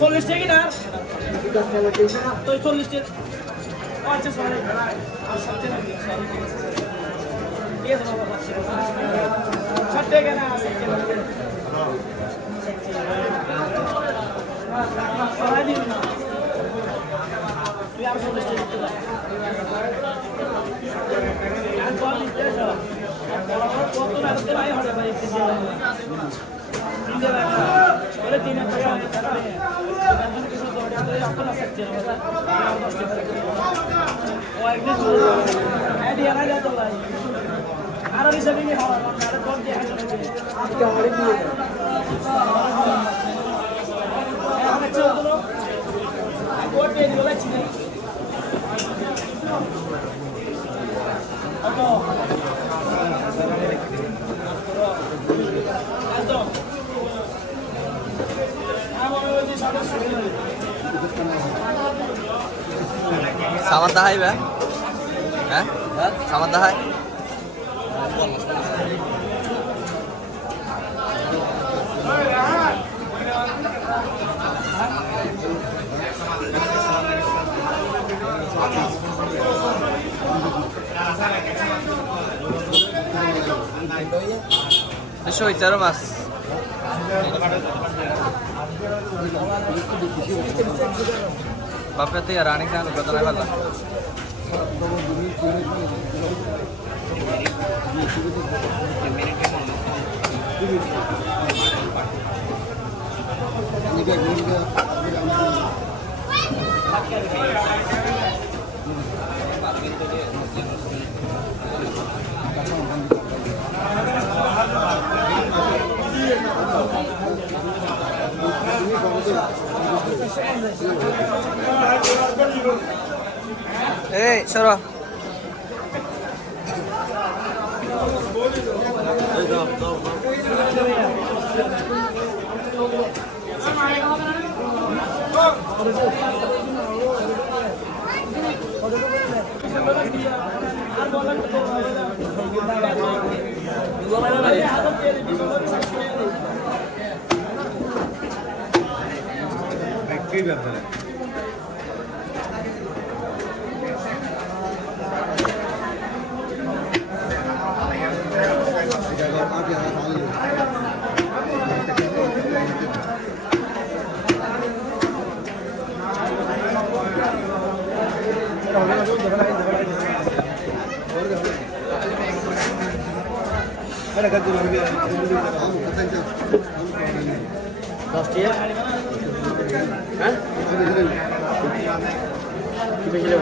চল্লিশ টাকা না তো 40 টাকা আচ্ছা সরি দিয়ে দাও বাবা 60 টাকা না আছে সরাই দিন না তুই আর 40 টাকা দিতে দাও আর কত দিতে দাও কত না দিতে নাই হবে ভাই Oleh tina kaya ni cara ni, dengan kita tu ada apa nak sakit ni, oh ini tu, dia nak jatuh lagi. Ada di sini ni orang ada kau dia ada ni. Kita hari ni. Apa cakap tu? Aku ada di luar sini. Apa? Asdom. Saman tahay ba? Ha? Saman tahay? Show itaro mas. Bapak itu ya running kan betul apa lah? Hey, Sarah.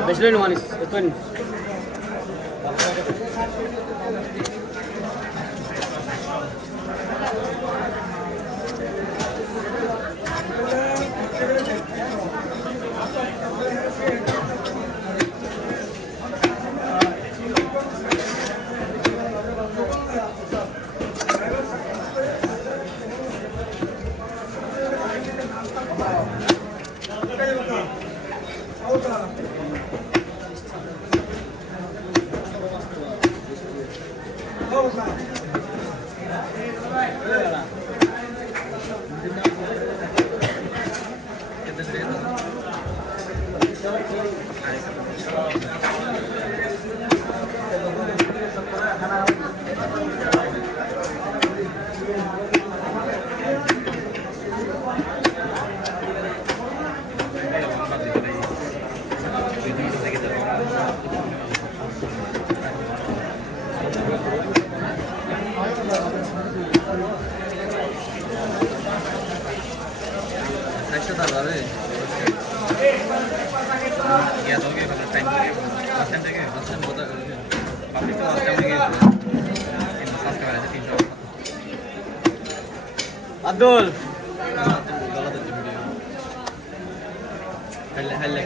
Besok manis, betul. Abdul. হাইলে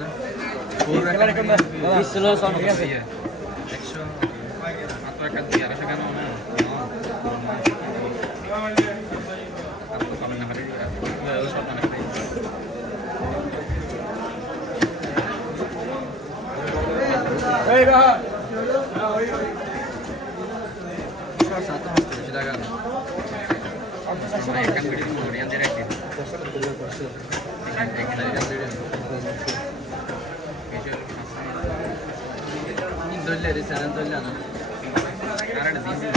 না বিশ সন ঠিক আছে 100 মাত্র একটা 1100 কেন না আপনি সামনে না পারে সব মানে এই বা satu sudah kan kan video kemudian direct ini dulu dari sana dulu na karena di sini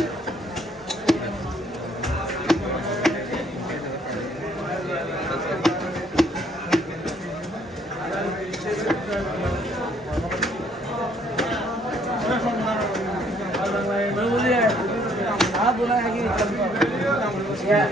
bola lagi ya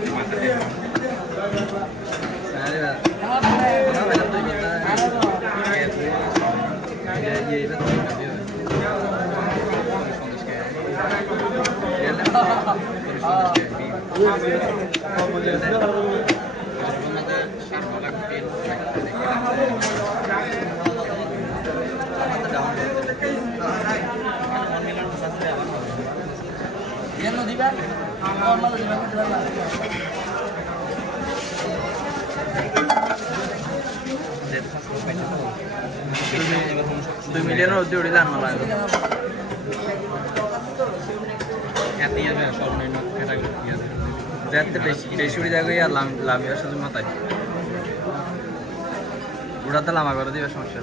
Yan lo, di ba? Normal, di ba? $2 million udah lang malah. Artinya kan সর্বনিম্ন category যাতে বেশি উড়ে যাবে আর লাভ শুধু মাথায় উড়াতে লামা করে দিবে সমস্যা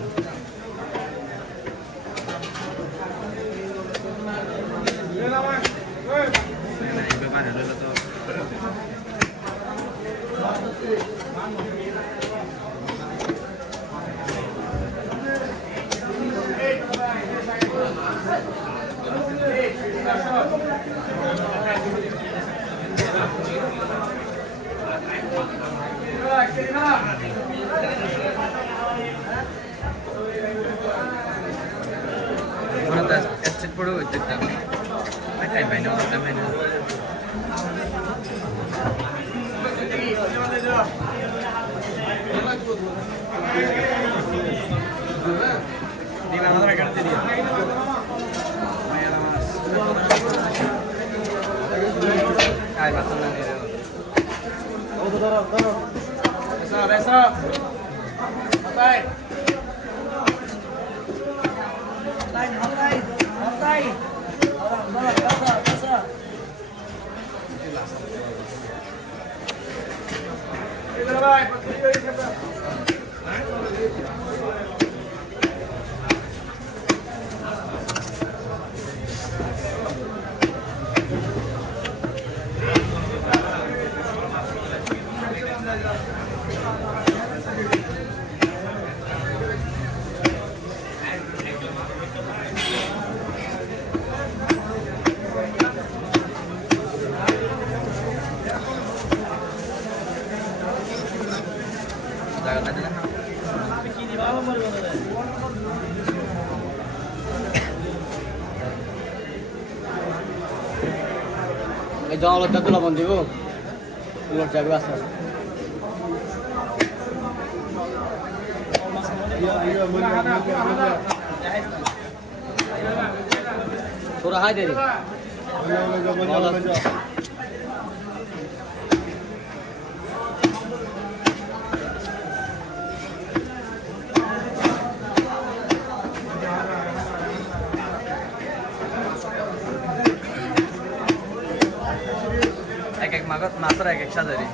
estate puru itu kan ada banyak orang banyak di mana mereka tadi ay basta na nila Toro. Besa. Patay. Patay. Besa. Jangan letak tu lah bang Jibu. Luar jaga asal. Surah hai deh. এক মাগত মাত্র এক এক সাজারি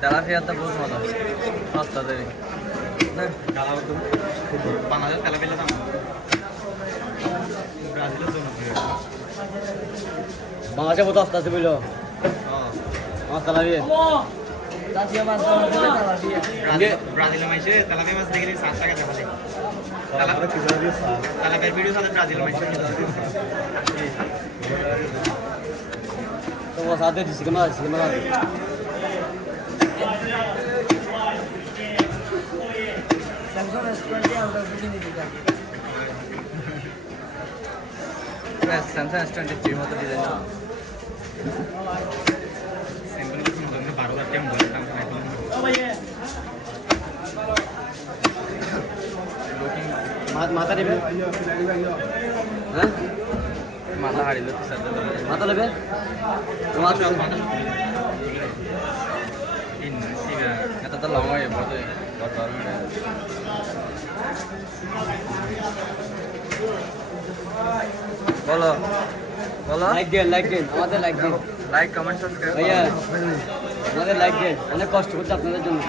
তেলাপিয়াটা বহুত মজা সস্তা দেরি না Bangladesh tilapia দাম ব্রাজিলের জন্য বাংলাদেশে বহুত সস্তা আছে বুঝলো আমার তেলাপিয়া ব্রাজিলের মাইসে তেলাপিয়া মাছ দেখলে 7 টাকা দেখালে তেলাপিয়ার ভিডিও সাথে ব্রাজিলের মাইসে तो वो साथ दे सिकमा Samsung S20 आउट ऑफ कितनी दिखा Samsung S23 মতো ডিজাইন सिंपल কিছু মতো 12,000 টাকা মূল্য দাম ও ভাই মাথা নেবে হ্যাঁ মাথা হারিল তো স্যার মাথা নেবে এটা তো লং হয়ে পড়ে বলো বলো লাইক দেন আমাদের লাইক দেন লাইক কমেন্ট সাবস্ক্রাইব ভাইয়া আমাদের লাইক দেন অনেক কষ্ট করছে আপনাদের জন্য